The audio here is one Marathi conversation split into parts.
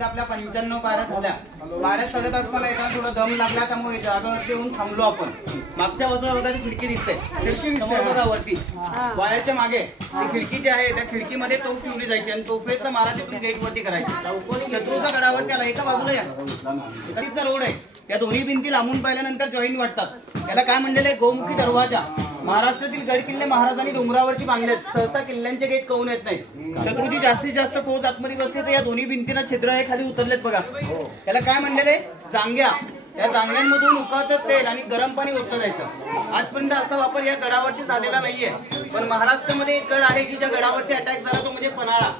आपल्या 95 पायऱ्या झाल्या. पायऱ्या चढत असताना येताना थोडा दम लागला, त्यामुळे जागेवरती येऊन थांबलो आपण. मागच्या बाजूला बघा खिडकी दिसते, समोर बघा वरती वायरच्या मागे ती खिडकी जी आहे त्या खिडकीमध्ये तोफ ठेवली जायची आणि तोफेचा मारा तिथून गेट वरती करायची. शत्रूचा गडावरती आला एका बाजूला या एकाचा रोड आहे, त्या दोन्ही भिंती लांबून पाहिल्यानंतर जॉईंट वाटतात. त्याला काय म्हणलेलं आहे गोमुखी दरवाजा. महाराष्ट्रातील गड किल्ले महाराजांनी डोंगरावरती बांधलेत. सहसा किल्ल्यांचे गेट कळून येत नाही. शत्रूची जास्तीत जास्त फौज आतमध्ये बसते तर या दोन्ही भिंतींना छिद्र आहे खाली उतरलेत बघा. त्याला काय म्हणलेले जांग्या. या जांग्यांमधून उकळतं तेल आणि गरम पाणी ओतलं जायचं. आजपर्यंत असा वापर या गडावरती झालेला नाहीये, पण महाराष्ट्रामध्ये एक गड आहे की ज्या गडावरती अटॅक झाला तो म्हणजे पन्हाळा.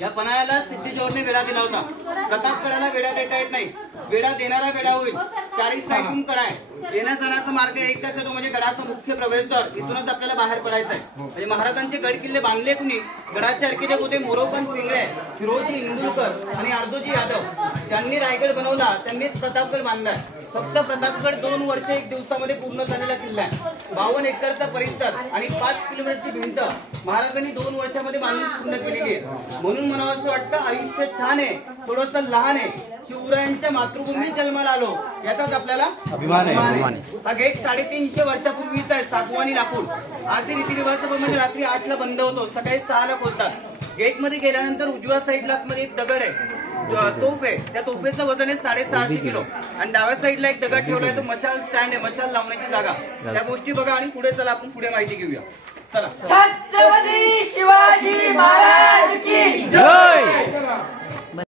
या पन्हाळ्याला सिद्धेश्वरने वेढा दिला होता. प्रतापगडाला वेढा देता येत नाही, वेढा देणारा वेढा होईल. चारी साईडून कडा आहे, येण्या जाण्याचा मार्ग एकच आहे, तो म्हणजे गडाचा मुख्य प्रवेशद्वार. इथूनच आपल्याला बाहेर पडायचं आहे. म्हणजे महाराजांचे गड किल्ले बांधले कुणी, गडाचे अर्किटेक्ट होते मोरोपंत पिंगळे, फिरोजी इंदुरकर आणि आर्दोजी यादव. ज्यांनी रायगड बनवला त्यांनीच प्रतापगड बांधलाय. फक्त प्रतापगड 2 वर्ष 1 दिवसामध्ये पूर्ण झालेला किल्ला आहे. 52 एकरचा परिसर आणि 5 किलोमीटरची भिंत महाराजांनी 2 वर्षामध्ये बांधून पूर्ण केलेली आहे. म्हणून मला असं वाटतं आयुष्य छान आहे, थोडंसं लहान आहे, शिवरायांच्या मातृभूमीत जन्माला आलो याचाच आपल्याला अभिमान आहे. हा गेट 350 वर्षापूर्वीचा आहे, सागवानी लाकूड. आज रीतिरिवाज म्हणजे रात्री 8 ला बंद होतो, सकाळी 6 ला खोलतात. गेट मध्ये गेल्यानंतर उजव्या साईडला मध्ये एक दगड आहे, तोफ आहे. त्या तोफेचं वजन आहे 650 किलो. आणि डाव्या साईडला एक दगड ठेवलाय, तो मशाल स्टँड आहे, मशाल लावण्याची जागा. त्या गोष्टी बघा आणि पुढे चला आपण पुढे माहिती घेऊया. चला. छत्रपती शिवाजी महाराज की जय.